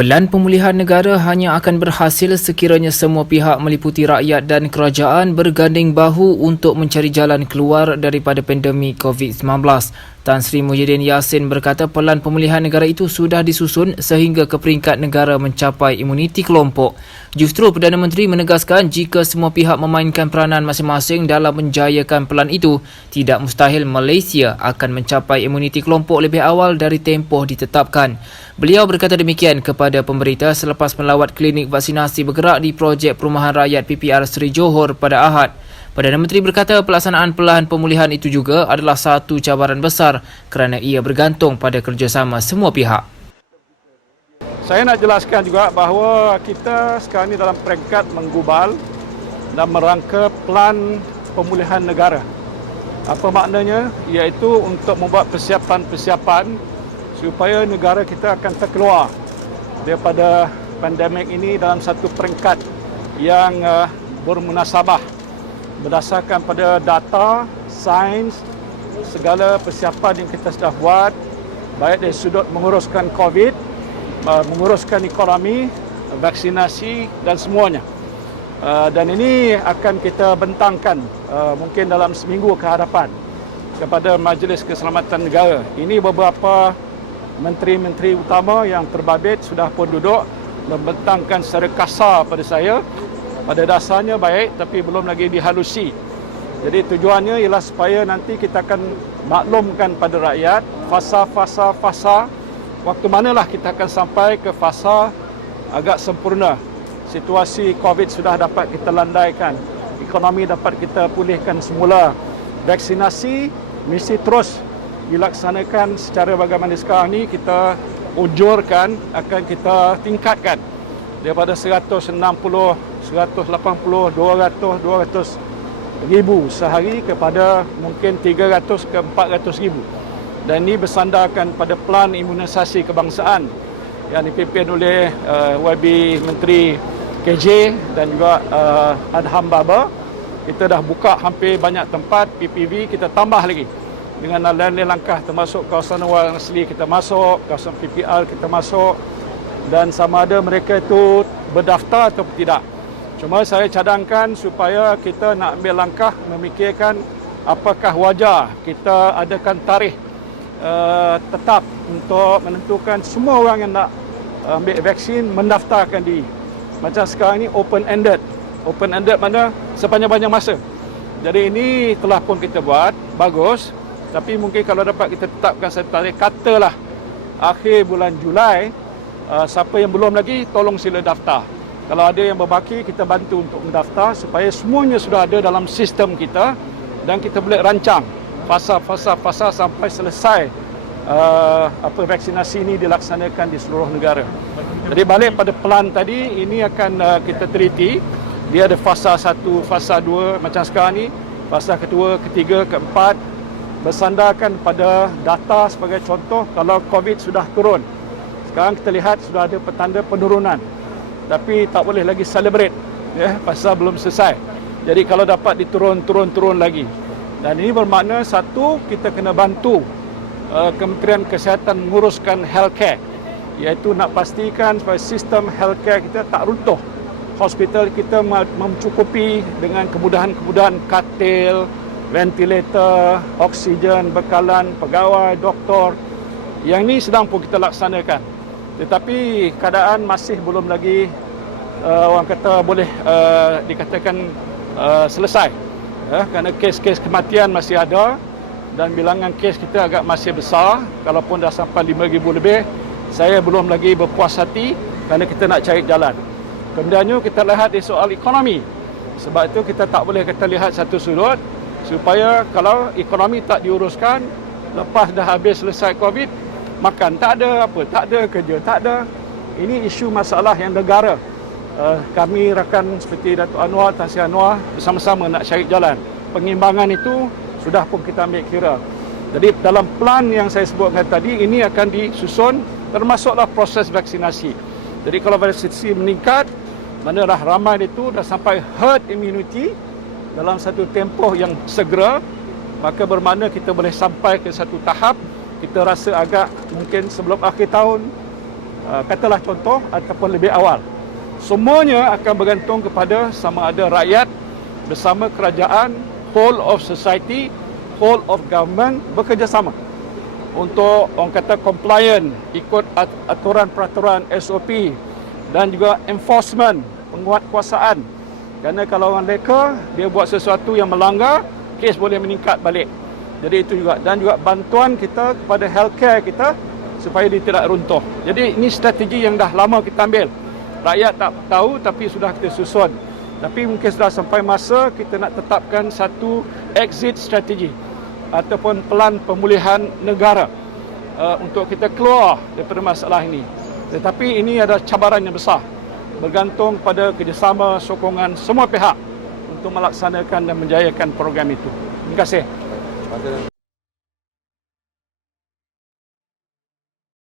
Pelan pemulihan negara hanya akan berhasil sekiranya semua pihak meliputi rakyat dan kerajaan berganding bahu untuk mencari jalan keluar daripada pandemik COVID-19. Tan Sri Muhyiddin Yassin berkata pelan pemulihan negara itu sudah disusun sehingga ke peringkat negara mencapai imuniti kelompok. Justru Perdana Menteri menegaskan jika semua pihak memainkan peranan masing-masing dalam menjayakan pelan itu, tidak mustahil Malaysia akan mencapai imuniti kelompok lebih awal dari tempoh ditetapkan. Beliau berkata demikian kepada pemberita selepas melawat klinik vaksinasi bergerak di projek perumahan rakyat PPR Seri Johor pada Ahad. Perdana Menteri berkata pelaksanaan pelan pemulihan itu juga adalah satu cabaran besar kerana ia bergantung pada kerjasama semua pihak. Saya nak jelaskan juga bahawa kita sekarang ini dalam peringkat menggubal dan merangka pelan pemulihan negara. Apa maknanya? Iaitu untuk membuat persiapan-persiapan supaya negara kita akan terkeluar daripada pandemik ini dalam satu peringkat yang bermunasabah berdasarkan pada data, sains, segala persiapan yang kita sudah buat baik dari sudut menguruskan COVID, menguruskan ekonomi, vaksinasi dan semuanya. Dan ini akan kita bentangkan mungkin dalam seminggu ke hadapan kepada Majlis Keselamatan Negara. Ini beberapa menteri-menteri utama yang terbabit sudah pun duduk membentangkan secara kasar pada saya. Pada dasarnya baik tapi belum lagi dihalusi. Jadi tujuannya ialah supaya nanti kita akan maklumkan pada rakyat fasa waktu manalah kita akan sampai ke fasa agak sempurna. Situasi COVID sudah dapat kita landaikan, ekonomi dapat kita pulihkan semula. Vaksinasi mesti terus dilaksanakan secara bagaimana sekarang ni kita ujurkan, akan kita tingkatkan daripada 160, 180, 200 ribu sehari kepada mungkin 300 ke 400 ribu. Dan ini bersandarkan pada pelan imunisasi kebangsaan yang dipimpin oleh YB Menteri KJ dan juga Adham Baba. Kita dah buka hampir banyak tempat PPV, kita tambah lagi dengan lain-lain langkah termasuk kawasan orang asli kita masuk, kawasan PPR kita masuk, dan sama ada mereka itu berdaftar atau tidak. Cuma saya cadangkan supaya kita nak ambil langkah memikirkan apakah wajar kita adakan tarikh tetap untuk menentukan semua orang yang nak ambil vaksin mendaftarkan diri. Macam sekarang ni open-ended. Open-ended mana sepanjang-panjang masa. Jadi ini telah pun kita buat, bagus. Tapi mungkin kalau dapat kita tetapkan satu tarikh, katalah akhir bulan Julai, siapa yang belum lagi, tolong sila daftar. Kalau ada yang berbaki, kita bantu untuk mendaftar supaya semuanya sudah ada dalam sistem kita dan kita boleh rancang fasa sampai selesai vaksinasi ini dilaksanakan di seluruh negara. Jadi balik pada pelan tadi, ini akan kita teliti. Dia ada fasa 1, fasa 2 macam sekarang ni, fasa kedua, ketiga, keempat, bersandarkan pada data sebagai contoh. Kalau COVID sudah turun, sekarang kita lihat sudah ada petanda penurunan, tapi tak boleh lagi celebrate pasal belum selesai. Jadi kalau dapat diturun lagi. Dan ini bermakna satu, kita kena bantu Kementerian Kesihatan menguruskan healthcare, iaitu nak pastikan supaya sistem healthcare kita tak runtuh. Hospital kita mencukupi dengan kemudahan-kemudahan katil, ventilator, oksigen, bekalan, pegawai, doktor. Yang ini sedang pun kita laksanakan. Tetapi keadaan masih belum lagi orang kata boleh dikatakan selesai. Kerana kes-kes kematian masih ada dan bilangan kes kita agak masih besar. Kalaupun dah sampai 5,000 lebih, saya belum lagi berpuas hati kerana kita nak cari jalan. Kemudiannya kita lihat di soal ekonomi. Sebab itu kita tak boleh kita lihat satu sudut, supaya kalau ekonomi tak diuruskan, lepas dah habis selesai COVID, makan tak ada, apa tak ada, kerja tak ada. Ini isu masalah yang negara. Kami rakan seperti Datuk Anwar, Tan Sri Anwar bersama-sama nak cari jalan. Pengimbangan itu sudah pun kita ambil kira. Jadi dalam plan yang saya sebutkan tadi, ini akan disusun termasuklah proses vaksinasi. Jadi kalau vaksinasi meningkat, mana dah ramai itu dah sampai herd immunity dalam satu tempoh yang segera, maka bermakna kita boleh sampai ke satu tahap kita rasa agak mungkin sebelum akhir tahun katalah contoh ataupun lebih awal. Semuanya akan bergantung kepada sama ada rakyat bersama kerajaan, whole of society, whole of government bekerjasama untuk orang kata compliant, ikut aturan peraturan SOP dan juga enforcement, penguatkuasaan. Kerana kalau orang leka, dia buat sesuatu yang melanggar, kes boleh meningkat balik. Jadi itu juga, dan juga bantuan kita kepada healthcare kita supaya dia tidak runtuh. Jadi ini strategi yang dah lama kita ambil. Rakyat tak tahu tapi sudah kita susun. Tapi mungkin sudah sampai masa kita nak tetapkan satu exit strategi ataupun pelan pemulihan negara untuk kita keluar daripada masalah ini. Tetapi ini ada cabaran yang besar, bergantung pada kerjasama sokongan semua pihak untuk melaksanakan dan menjayakan program itu. Terima kasih.